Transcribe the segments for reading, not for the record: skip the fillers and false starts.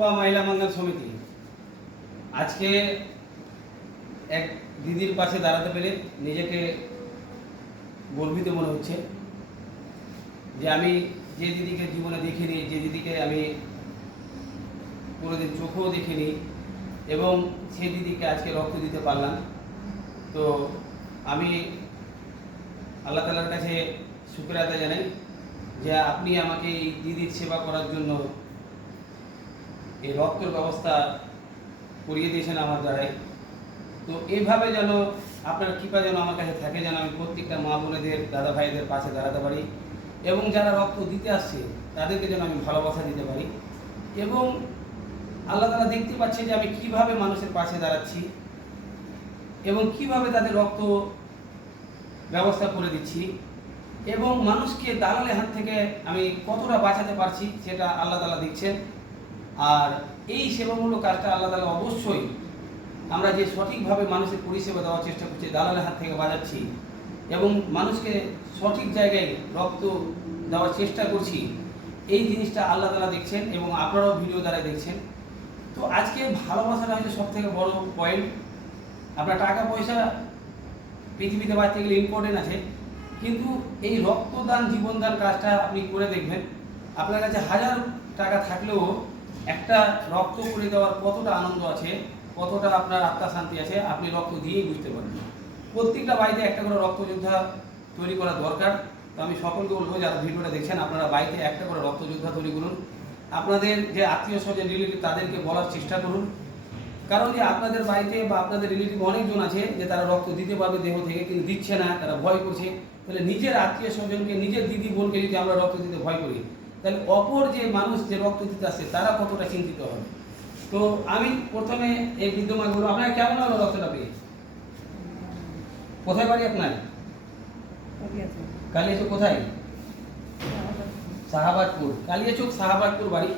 শোভা মহিলা মঙ্গল সমিতি আজকে এক দিদির পাশে দাঁড়াতে পেরে নিজেকে গর্বিত মনে হচ্ছে যে আমি যে দিদিকে জীবনে দেখিনি, যে দিদিকে আমি কোনোদিন চোখেও দেখিনি এবং সেই দিদিকে আজকে রক্ত দিতে পারলাম। তো আমি আল্লাহ তাআলার কাছে শুকরিয়া আদায় জানাই যে আপনি আমাকে এই দিদির সেবা করার জন্য এই রক্তের ব্যবস্থা করিয়ে দিয়েছেন আমার দ্বারাই। তো এইভাবে যেন আপনার কৃপা যেন আমার কাছে থাকে, যেন আমি প্রত্যেকটা মা বোনেদের, দাদা ভাইদের পাশে দাঁড়াতে পারি এবং যারা রক্ত দিতে আসছে তাদেরকে যেন আমি ভালোবাসা দিতে পারি। এবং আল্লাহ তাআলা দেখতে পাচ্ছে যে আমি কিভাবে মানুষের পাশে দাঁড়াচ্ছি এবং কিভাবে তাদের রক্ত ব্যবস্থা করে দিচ্ছি এবং মানুষকে দালালের হাত থেকে আমি কতটা বাঁচাতে পারছি সেটা আল্লাহ তাআলা দেখছেন। আর এই সেবামূলক কাজটা আল্লাহ তাআলা অবশ্যই আমরা যে সঠিকভাবে মানুষের পরিষেবা দেওয়ার চেষ্টা করছি, দালালের হাত থেকে বাঁচাচ্ছি এবং মানুষকে সঠিক জায়গায় রক্ত দেওয়ার চেষ্টা করছি, এই জিনিসটা আল্লাহ তাআলা দেখছেন এবং আপনারাও ভিডিও দ্বারা দেখছেন। তো আজকে ভালোবাসাটা হচ্ছে সব থেকে বড় পয়েন্ট। আপনার টাকা পয়সা পৃথিবীতে বাঁচতে গেলে ইম্পর্টেন্ট আছে, কিন্তু এই রক্তদান জীবনদান কাজটা আপনি করে দেখবেন। আপনার কাছে 1000 টাকা থাকলেও একটা রক্ত করে দেওয়ার কতটা আনন্দ আছে, কতটা আপনার আত্মা শান্তি আছে, আপনি রক্ত দিয়েই বুঝতে পারবেন। প্রত্যেকটা বাড়িতে একটা করে রক্তযোদ্ধা তৈরি করা দরকার। তো আমি সকলকে বলবো যারা ভিডিওটা দেখছেন, আপনারা বাড়িতে একটা করে রক্তযোদ্ধা তৈরি করুন। আপনাদের যে আত্মীয় স্বজন রিলেটিভ তাদেরকে বলার চেষ্টা করুন, কারণ যে আপনাদের বাড়িতে বা আপনাদের রিলেটিভ অনেকজন আছে যে তারা রক্ত দিতে পারবে দেহ থেকে, কিন্তু দিচ্ছে না, তারা ভয় করছে। তাহলে নিজের আত্মীয় স্বজনকে, নিজের দিদি বোনকে যদি আমরা রক্ত দিতে ভয় করি, তাহলে অপর যে মানুষ যে রক্ত দিতে আসছে তারা কতটা চিন্তিত হবে। তো আমি প্রথমে এই বিদ্যমান বলবো, আপনার কেমন হলো রক্তটা পেয়ে? কোথায় বাড়ি আপনার? কালিয়াচক। কোথায়? শাহাবাদপুর। কালিয়াচক শাহাবাদপুর বাড়ি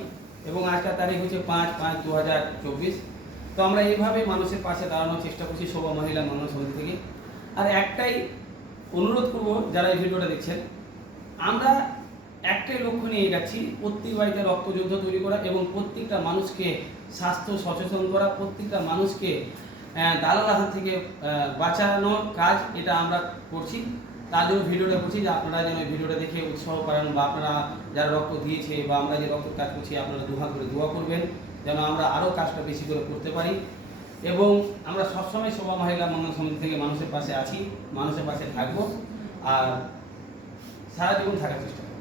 এবং আজকের তারিখ হচ্ছে 5/5/2024। তো আমরা এইভাবে মানুষের পাশে দাঁড়ানোর চেষ্টা করছি শোভা মহিলা মঙ্গল সমিতি থেকে। আর একটাই অনুরোধ করব যারা এই ভিডিওটা দেখছেন, আমরা একটাই লক্ষ্য নিয়ে যাচ্ছি, প্রত্যেক বাড়িতে রক্তযোদ্ধা তৈরি করা এবং প্রত্যেকটা মানুষকে স্বাস্থ্য সচেতন করা, প্রত্যেকটা মানুষকে দালালের হাত থেকে বাঁচানোর কাজ এটা আমরা করছি। তার জন্য ভিডিওটা করছি যে আপনারা যেন এই ভিডিওটা দেখে উৎসাহ পান বা আপনারা যারা রক্ত দিয়েছে বা আমরা যে রক্তের কাজ করছি আপনারা দুহাত করে দোয়া করবেন যেন আমরা আরও কাজটা বেশি করে করতে পারি। এবং আমরা সবসময় শোভা মহিলা মঙ্গল সমিতি থেকে মানুষের পাশে আছি, মানুষের পাশে থাকবো আর সারা জীবন থাকার চেষ্টা করব।